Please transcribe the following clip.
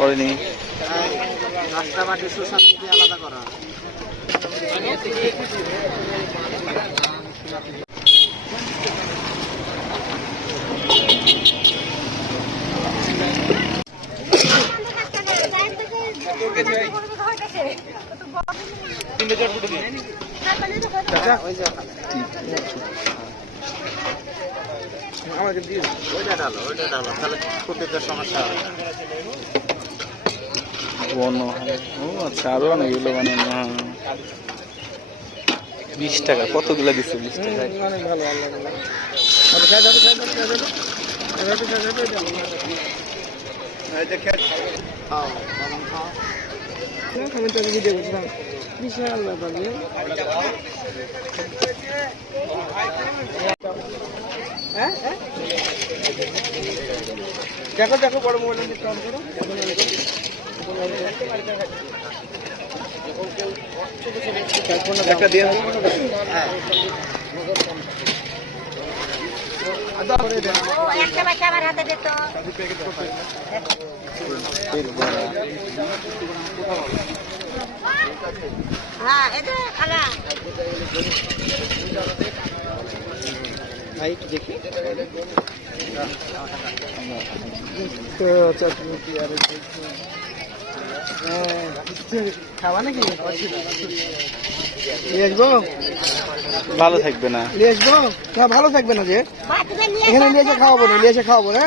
করেনি। আমাকে দিয়ে ওইটা ডালো ওইটা ডালো তাহলে সমস্যা হবে। ও আচ্ছা বানানো হ্যাঁ। বিশ টাকা কতগুলো দিচ্ছে বিশ টাকা বিশাল ব্যাপার হ্যাঁ হ্যাঁ। দেখো দেখো বড় মোবাইল করো। একটা দিয়ে হ্যাঁ এটা খালা ভাই দেখি খাওয়া নাকি নিয়ে আসব ভালো থাকবে না। নিয়ে আসব না ভালো থাকবে না যে এখানে নিয়ে এসে খাওয়াবো না নিয়ে এসে খাওয়াবো না